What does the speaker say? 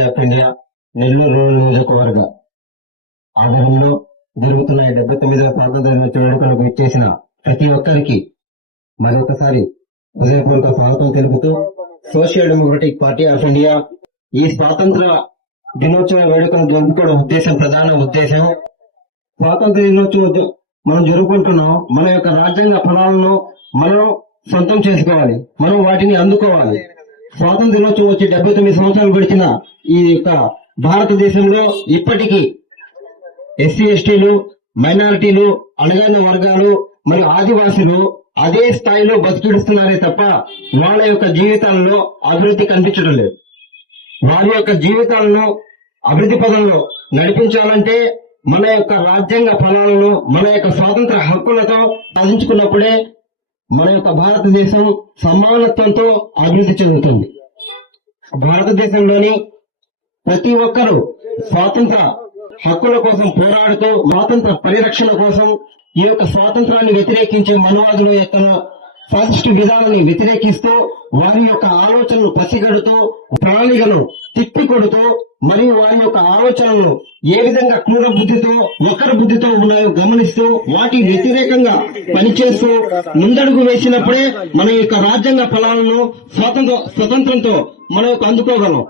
Of India Nellore rural నియోజకవర్గ ఆధ్వర్యంలో జరుగుతున్న 79వ స్వాతంత్ర దినోత్సవ వేడుకలకు ఇచ్చేసిన ప్రతి ఒక్కరికి మరొకసారి హృదయపూర్వక స్వాగతం తెలుపుతూ social democratic party of India ఈ స్వాతంత్ర దినోత్సవ వేడుకను జరుపుకోవడం ప్రధాన ఉద్దేశం స్వాతంత్ర దినోత్సవం మనం జరుపుకుంటున్నాం. మన యొక్క రాజ్యాంగ ఫలాలను మనం సొంతం చేసుకోవాలి, మనం వాటిని అందుకోవాలి. స్వాతంత్ర దినోత్సవం వచ్చి 79 సంవత్సరాలు గడిచిన ఈ యొక్క భారతదేశంలో ఇప్పటికీ ఎస్సీ ఎస్టీలు, మైనారిటీలు, అణగారిన వర్గాలు మరియు ఆదివాసులు అదే స్థాయిలో బతికిడుస్తున్నారే తప్ప వాళ్ళ యొక్క జీవితాలలో అభివృద్ధి కనిపించడం లేదు. వారి యొక్క జీవితాలను అభివృద్ధి పదంలో నడిపించాలంటే మన యొక్క రాజ్యాంగ ఫలాలను మన యొక్క స్వాతంత్ర హక్కులతో సాధించుకున్నప్పుడే మన యొక్క భారతదేశం సమానత్వంతో అభివృద్ధి చెందుతుంది. భారతదేశంలోని ప్రతి ఒక్కరూ స్వాతంత్ర హక్కుల కోసం పోరాడుతూ స్వాతంత్ర పరిరక్షణ కోసం ఈ యొక్క స్వాతంత్రాన్ని వ్యతిరేకించే మనవాదుల యొక్క ఫాసిస్టు విధానాన్ని వ్యతిరేకిస్తూ వారి యొక్క ఆలోచనలు పసిగడుతూ ప్రణాళికను తిప్పికొడుతూ మరియు వారి యొక్క ఆలోచనలు ఏ విధంగా క్రూర బుద్ధితో ఒకరి బుద్ధితో ఉన్నాయో గమనిస్తూ వాటి వ్యతిరేకంగా పనిచేస్తూ ముందడుగు వేసినప్పుడే మన యొక్క రాజ్యాంగ ఫలాలను స్వతంత్రంతో మనం అందుకోగలం.